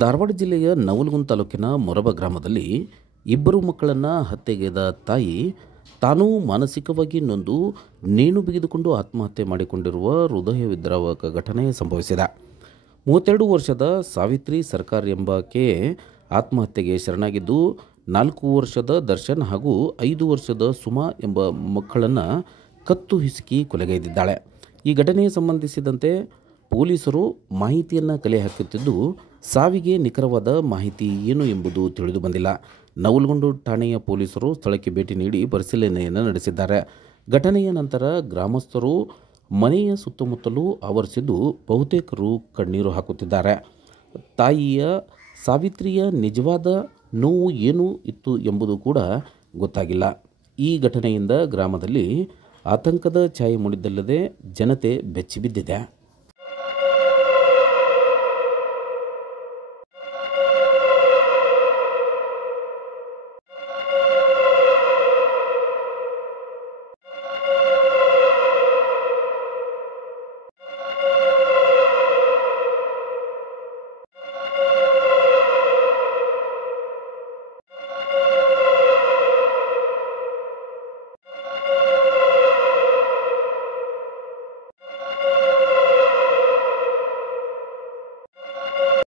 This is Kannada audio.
ಧಾರವಾಡ ಜಿಲ್ಲೆಯ ನವಲಗುಂದ ತಾಲೂಕಿನ ಮೊರಬ ಗ್ರಾಮದಲ್ಲಿ ಇಬ್ಬರು ಮಕ್ಕಳನ್ನು ಹತ್ಯೆಗೈದ ತಾಯಿ ತಾನೂ ಮಾನಸಿಕವಾಗಿ ನೊಂದು ನೇಣು ಬಿಗಿದುಕೊಂಡು ಆತ್ಮಹತ್ಯೆ ಮಾಡಿಕೊಂಡಿರುವ ಹೃದಯ ವಿದ್ರಾವಕ ಘಟನೆ ಸಂಭವಿಸಿದೆ. 32 ವರ್ಷದ ಸಾವಿತ್ರಿ ಸರ್ಕಾರ್ ಎಂಬಾಕೆ ಆತ್ಮಹತ್ಯೆಗೆ ಶರಣಾಗಿದ್ದು 4 ವರ್ಷದ ದರ್ಶನ್ ಹಾಗೂ 5 ವರ್ಷದ ಸುಮಾ ಎಂಬ ಮಕ್ಕಳನ್ನು ಕತ್ತು ಹಿಸುಕಿ ಕೊಲೆಗೈದಿದ್ದಾಳೆ. ಈ ಘಟನೆಗೆ ಸಂಬಂಧಿಸಿದಂತೆ ಪೊಲೀಸರು ಮಾಹಿತಿಯನ್ನು ಕಲೆ ಹಾಕುತ್ತಿದ್ದು, ಸಾವಿಗೆ ನಿಖರವಾದ ಮಾಹಿತಿ ಏನು ಎಂಬುದು ತಿಳಿದು ಬಂದಿಲ್ಲ. ನವಲಗುಂದ ಠಾಣೆಯ ಪೊಲೀಸರು ಸ್ಥಳಕ್ಕೆ ಭೇಟಿ ನೀಡಿ ಪರಿಶೀಲನೆಯನ್ನು ನಡೆಸಿದ್ದಾರೆ. ಘಟನೆಯ ನಂತರ ಗ್ರಾಮಸ್ಥರು ಮನೆಯ ಸುತ್ತಮುತ್ತಲೂ ಆವರಿಸಿದ್ದು ಬಹುತೇಕರು ಕಣ್ಣೀರು ಹಾಕುತ್ತಿದ್ದಾರೆ. ತಾಯಿಯ ಸಾವಿತ್ರಿಯ ನಿಜವಾದ ನೋವು ಏನು ಇತ್ತು ಎಂಬುದು ಕೂಡ ಗೊತ್ತಾಗಿಲ್ಲ. ಈ ಘಟನೆಯಿಂದ ಗ್ರಾಮದಲ್ಲಿ ಆತಂಕದ ಛಾಯೆ ಮೂಡಿದ್ದಲ್ಲದೆ ಜನತೆ ಬೆಚ್ಚಿಬಿದ್ದಿದೆ.